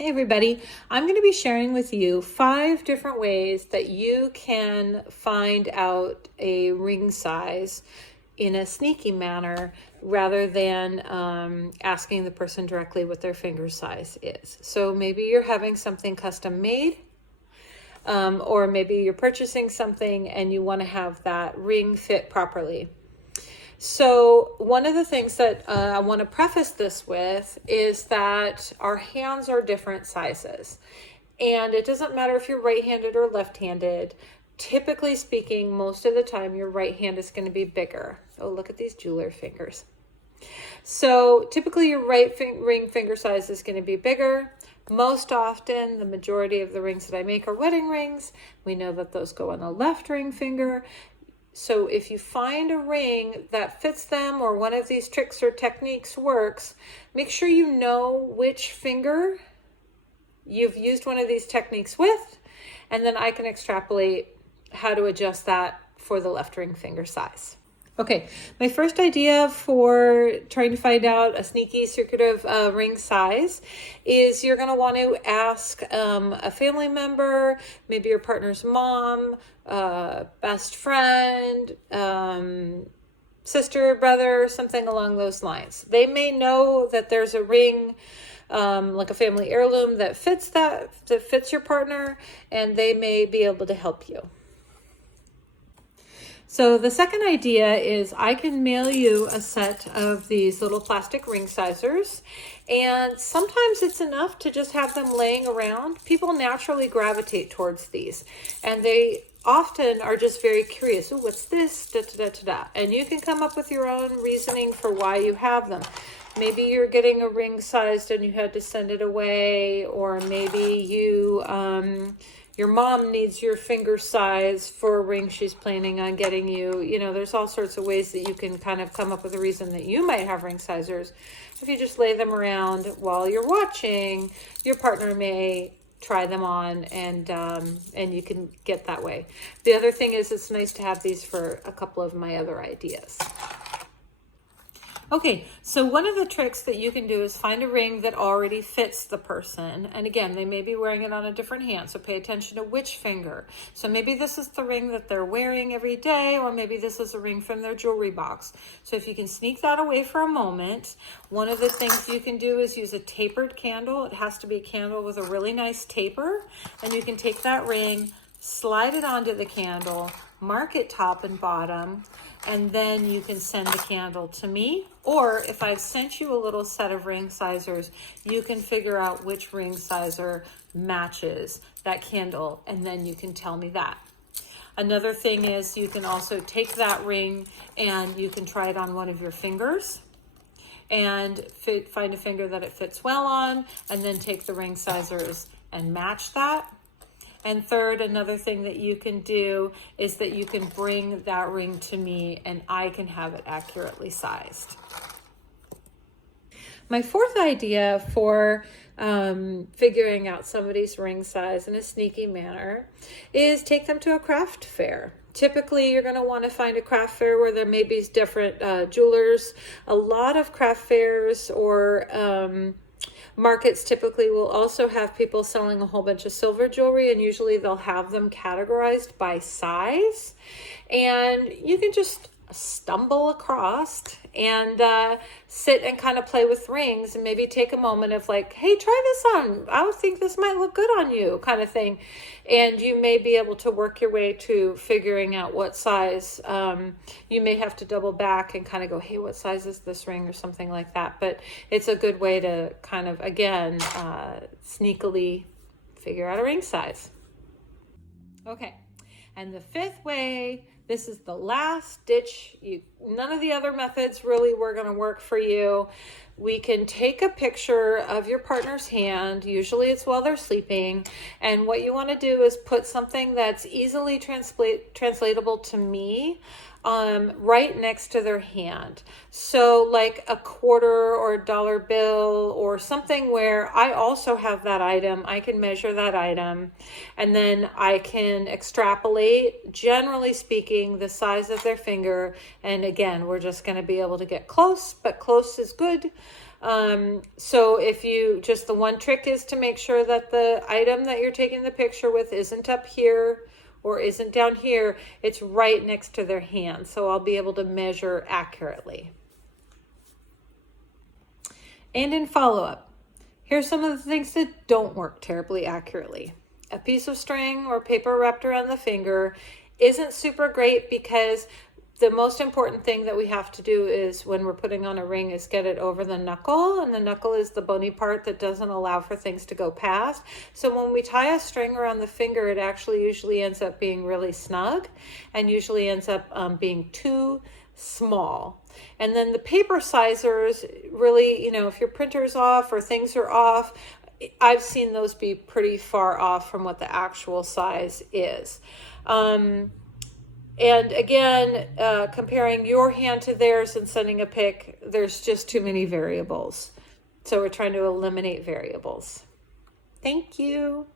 Hey everybody, I'm going to be sharing with you 5 different ways that you can find out a ring size in a sneaky manner rather than asking the person directly what their finger size is. So maybe you're having something custom made, or maybe you're purchasing something and you want to have that ring fit properly. So one of the things that I want to preface this with is that our hands are different sizes. And it doesn't matter if you're right-handed or left-handed. Typically speaking, most of the time your right hand is going to be bigger. Oh, look at these jeweler fingers. So typically your right ring finger size is going to be bigger. Most often, the majority of the rings that I make are wedding rings. We know that those go on the left ring finger. So if you find a ring that fits them or one of these tricks or techniques works, make sure you know which finger you've used one of these techniques with, and then I can extrapolate how to adjust that for the left ring finger size. Okay, my first idea for trying to find out a sneaky secretive ring size is you're going to want to ask a family member, maybe your partner's mom, best friend, sister, brother, something along those lines. They may know that there's a ring, like a family heirloom that fits your partner, and they may be able to help you. So the second idea is I can mail you a set of these little plastic ring sizers, and sometimes it's enough to just have them laying around. People naturally gravitate towards these, and they often are just very curious. Oh, what's this? Da, da, da, da, da. And you can come up with your own reasoning for why you have them. Maybe you're getting a ring sized and you had to send it away, or maybe your mom needs your finger size for a ring she's planning on getting you. You know, there's all sorts of ways that you can kind of come up with a reason that you might have ring sizers. If you just lay them around while you're watching, your partner may try them on, and you can get that way. The other thing is it's nice to have these for a couple of my other ideas. Okay, so one of the tricks that you can do is find a ring that already fits the person. And again, they may be wearing it on a different hand, so pay attention to which finger. So maybe this is the ring that they're wearing every day, or maybe this is a ring from their jewelry box. So if you can sneak that away for a moment, one of the things you can do is use a tapered candle. It has to be a candle with a really nice taper. And you can take that ring, slide it onto the candle, mark it top and bottom, and then you can send the candle to me. Or if I've sent you a little set of ring sizers, you can figure out which ring sizer matches that candle, and then you can tell me that. Another thing is you can also take that ring and you can try it on one of your fingers and find a finger that it fits well on, and then take the ring sizers and match that. And third, another thing that you can do is that you can bring that ring to me and I can have it accurately sized. My fourth idea for figuring out somebody's ring size in a sneaky manner is take them to a craft fair. Typically, you're going to want to find a craft fair where there may be different jewelers. A lot of craft fairs or markets typically will also have people selling a whole bunch of silver jewelry, and usually they'll have them categorized by size. And you can just stumble across and sit and kind of play with rings, and maybe take a moment of like, hey, try this on. I think this might look good on you, kind of thing. And you may be able to work your way to figuring out what size. You may have to double back and kind of go, hey, what size is this ring, or something like that. But it's a good way to kind of, again, sneakily figure out a ring size. Okay, and the fifth way, this is the last ditch. None of the other methods really were going to work for you. We can take a picture of your partner's hand. Usually it's while they're sleeping. And what you want to do is put something that's easily translatable to me right next to their hand. So like a quarter or a dollar bill or something where I also have that item. I can measure that item, and then I can extrapolate, generally speaking, the size of their finger. And again, we're just going to be able to get close, but close is good. So if you, just the one trick is to make sure that the item that you're taking the picture with isn't up here or isn't down here. It's right next to their hand. So I'll be able to measure accurately. And in follow-up, here's some of the things that don't work terribly accurately. A piece of string or paper wrapped around the finger isn't super great, because the most important thing that we have to do is, when we're putting on a ring, is get it over the knuckle, and the knuckle is the bony part that doesn't allow for things to go past. So when we tie a string around the finger, it actually usually ends up being really snug and usually ends up being too small. And then the paper sizers, really, if your printer's off or things are off, I've seen those be pretty far off from what the actual size is. And again, comparing your hand to theirs and sending a pic, there's just too many variables. So we're trying to eliminate variables. Thank you.